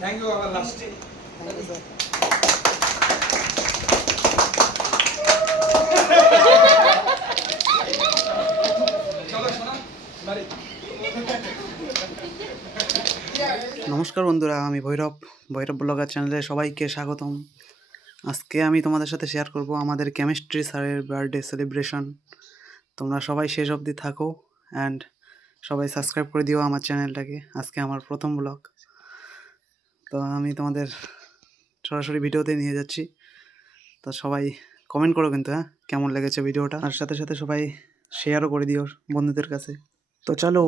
Thank you আবার last নমস্কার বন্ধুরা, আমি ভৈরব ব্লগার চ্যানেলে সবাইকে স্বাগতম। আজকে আমি তোমাদের সাথে শেয়ার করব আমাদের কেমিস্ট্রি স্যারের বার্থডে সেলিব্রেশন। তোমরা সবাই শেষ অবধি থাকো অ্যান্ড সবাই সাবস্ক্রাইব করে দিও আমার চ্যানেলটাকে। আজকে আমার প্রথম ব্লগ, তো আমি তোমাদের সরাসরি ভিডিওতে নিয়ে যাচ্ছি। তো সবাই কমেন্ট করো কিন্তু, হ্যাঁ, কেমন লেগেছে ভিডিওটা, আর সাথে সাথে সবাই শেয়ারও করে দিও বন্ধুদের কাছে। তো চলো।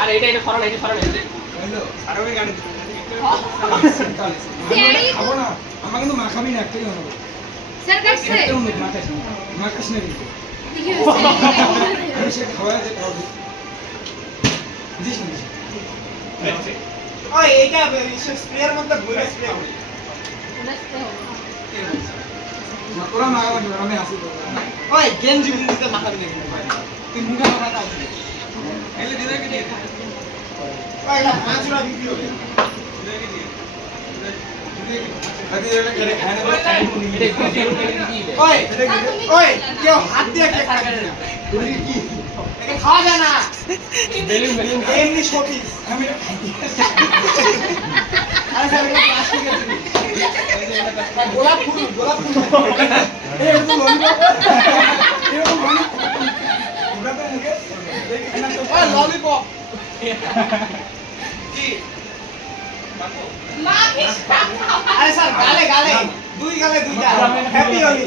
আর এটা এটা ফরন এটা ফরন আর ওই গাড়ি খাবো না, আমার কিন্তু মাখাবি না, একটাই হলো স্যার কাটছে মাখাস না কিন্তু আমি সে খাওয়া যে খাবি দিস না ওই এইটা স্প্রেয়ার মধ্যে ঘুরে স্প্রে করি না, তোরা মাখাবি না, আমি আসি তো ওই গেঞ্জি বুঝতে মাখাবি না কিন্তু তুই মুখে মাখাটা আছে এলে দিদাকে দিয়ে ওই না 5 টাকা বিক্রি হবে কেউ হাত দিয়ে খাওয়া যায় না, এমনি শোপিস গোলাপ ফুল ললিপপ আরে স্যার গালে গালে দুই গালে দুইটা হ্যাপি হোলি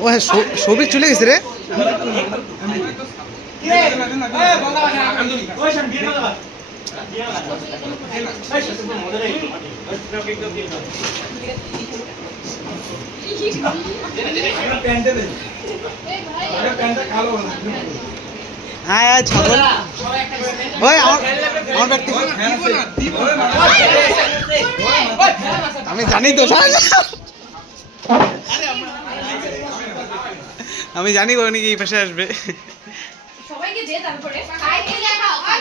ও হ্যাঁ, সবই চলে গেছে রে। প্যান্টটা কালো আয় আয় ছাগল ওই আমার ব্যক্তি আমি জানি তো আমি জানি কোন কি এই পাশে আসবে সবাইকে দে তারপরে খাই খেয়ে খাও খা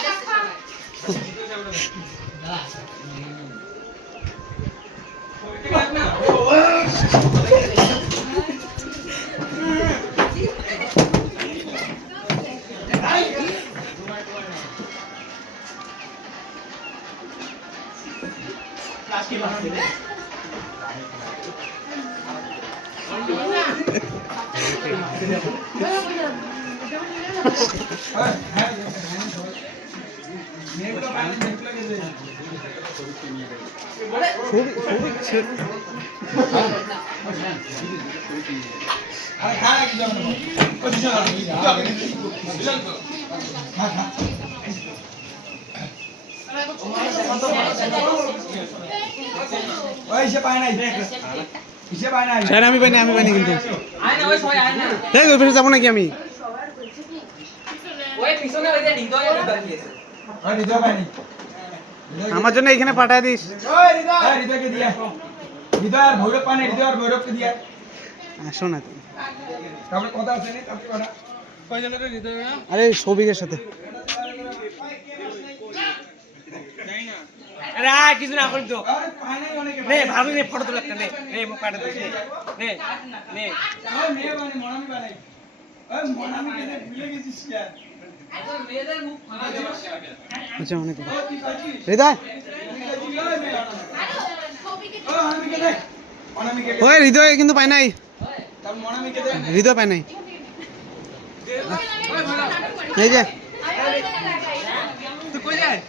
স্যার আমি পাইনি কিন্তু আয় না ওই সবাই আয় না এই ওই পাশে যাবো নাকি আমি ওই পিছনে ওই যে হৃদয় দাঁড়িয়েছে আমার জন্য এখানে পাঠায় দিস আসো না তুমি আরে সৌভিকের সাথে আরে কিছু না করি তো নে ভাবি নে ফটো তুলে একটা নে নে মুখ কাটে দে নে নে আচ্ছা অনেক হৃদয় ওই হৃদয় কিন্তু পাই নাই হৃদয় পাই নাই এই যে তুই কই যাস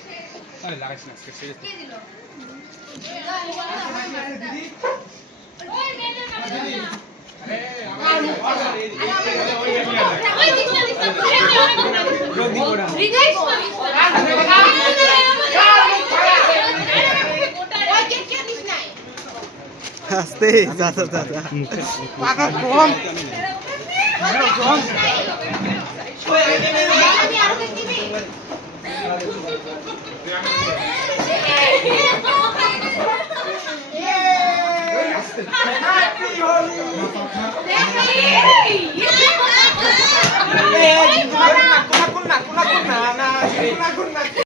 আস্তে যা টাকা কম Hey!